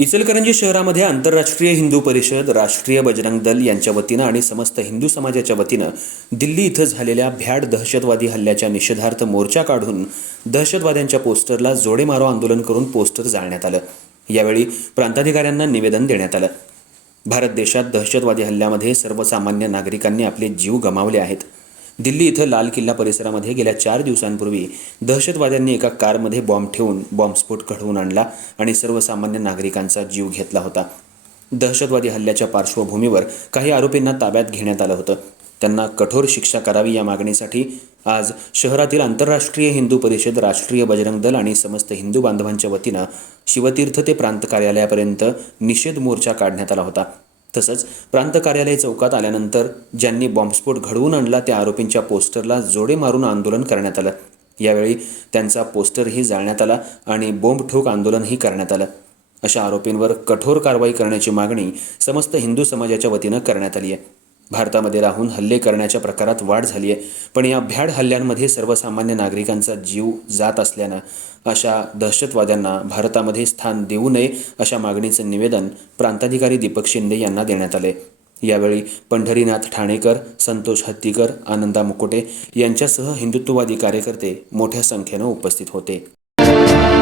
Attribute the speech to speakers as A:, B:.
A: इचलकरंजी शहरामध्ये आंतरराष्ट्रीय हिंदू परिषद राष्ट्रीय बजरंग दल यांच्या वतीनं आणि समस्त हिंदू समाजाच्या वतीनं दिल्ली इथं झालेल्या भ्याड दहशतवादी हल्ल्याच्या निषेधार्थ मोर्चा काढून दहशतवाद्यांच्या पोस्टरला जोडे मारो आंदोलन करून पोस्टर जाळण्यात आलं. यावेळी प्रांताधिकाऱ्यांना निवेदन देण्यात आलं. भारत देशात दहशतवादी हल्ल्यामध्ये सर्वसामान्य नागरिकांनी आपले जीव गमावले आहेत. दिल्ली इथं लाल किल्ला परिसरामध्ये गेल्या चार दिवसांपूर्वी दहशतवाद्यांनी एका कारमध्ये बॉम्ब ठेवून बॉम्बस्फोट घडवून आणला आणि सर्वसामान्य नागरिकांचा जीव घेतला होता. दहशतवादी हल्ल्याच्या पार्श्वभूमीवर काही आरोपींना ताब्यात घेण्यात आलं होतं. त्यांना कठोर शिक्षा करावी या मागणीसाठी आज शहरातील आंतरराष्ट्रीय हिंदू परिषद राष्ट्रीय बजरंग दल आणि समस्त हिंदू बांधवांच्या वतीनं शिवतीर्थ ते प्रांत कार्यालयापर्यंत निषेध मोर्चा काढण्यात आला होता. तसंच प्रांत कार्यालय चौकात आल्यानंतर ज्यांनी बॉम्बस्फोट घडवून आणला त्या आरोपींच्या पोस्टरला जोडे मारून आंदोलन करण्यात आलं. यावेळी त्यांचा पोस्टरही जाळण्यात आला आणि बोंबठोक आंदोलनही करण्यात आलं. अशा आरोपींवर कठोर कारवाई करण्याची मागणी समस्त हिंदू समाजाच्या वतीनं करण्यात आली आहे. भारतामध्ये राहून हल्ले करण्याच्या प्रकारात वाढ झाली आहे. पण या भ्याड हल्ल्यांमध्ये सर्वसामान्य नागरिकांचा जीव जात असल्यानं अशा दहशतवाद्यांना भारतामध्ये स्थान देऊ नये अशा मागणीचं निवेदन प्रांताधिकारी दीपक शिंदे यांना देण्यात आले यावेळी पंढरीनाथ ठाणेकर संतोष हत्तीकर आनंदा मुकोटे यांच्यासह हिंदुत्ववादी कार्यकर्ते मोठ्या संख्येनं उपस्थित होते.